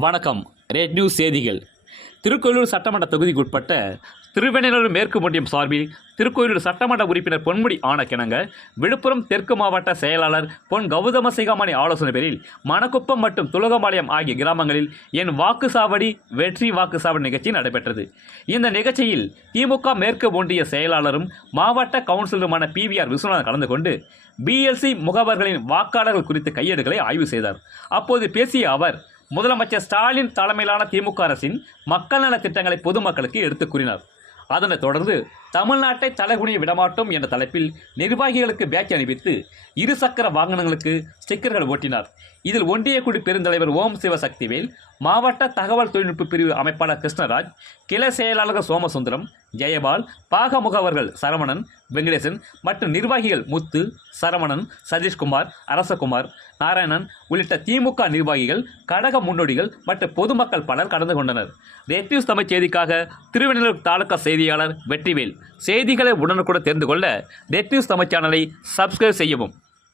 வணக்கம். Red news செய்திகள். திருக்கோயிலூர் சட்டமன்ற தொகுதிக்குட்பட்ட திருவெண்ணலூர் மேற்கு ஒன்றியம் சார்பில் திருக்கோயிலூர் சட்டமன்ற உறுப்பினர் பொன்முடி ஆனக்கிணங்க விழுப்புரம் தெற்கு மாவட்ட செயலாளர் பொன் கௌதம சிகாமணி ஆலோசனை பேரில் மணக்குப்பம் மற்றும் துலகம்பாளையம் ஆகிய கிராமங்களில் என் வாக்குச்சாவடி வெற்றி வாக்குச்சாவடி நிகழ்ச்சி நடைபெற்றது. இந்த நிகழ்ச்சியில் திமுக மேற்கு ஒன்றிய செயலாளரும் மாவட்ட கவுன்சிலருமான PVR விஸ்வநாதன் கலந்து கொண்டு BLC முகவர்களின் வாக்காளர்கள் குறித்த கையேடுகளை ஆய்வு செய்தார். அப்போது பேசிய அவர், முதலமைச்சர் ஸ்டாலின் தலைமையிலான திமுக அரசின் மக்கள் நல திட்டங்களை பொதுமக்களுக்கு எடுத்துக் கூறினார். அதனைத் தொடர்ந்து தமிழ்நாட்டை தலைகுனிய விடமாட்டோம் என்ற தலைப்பில் நிர்வாகிகளுக்கு பேட்ஜ் அணிவித்து இருசக்கர வாகனங்களுக்கு ஸ்டிக்கர்கள் ஓட்டினார். இதில் ஒன்றிய குழு பெருந்தலைவர் ஓம் சிவசக்திவேல், மாவட்ட தகவல் தொழில்நுட்ப பிரிவு அமைப்பாளர் கிருஷ்ணராஜ், கிளை செயலாளர்கள் சோமசுந்தரம், ஜெயபால், பாக முகவர்கள் சரவணன், வெங்கடேசன் மற்றும் நிர்வாகிகள் முத்து, சரவணன், சதீஷ்குமார், அரசகுமார், நாராயணன் உள்ளிட்ட திமுக நிர்வாகிகள், கழக முன்னோடிகள் மற்றும் பொதுமக்கள் பலர் கலந்து கொண்டனர். ரெட் நியூஸ் தமிழ் செய்திக்காக திருவெண்ணலூர் தாலுகா செய்தியாளர் வெற்றிவேல். செய்திகளை உடனுக்குடன் தெரிந்து கொள்ள ரெட் நியூஸ் தமிழ் சேனலை சப்ஸ்கிரைப் செய்யவும்.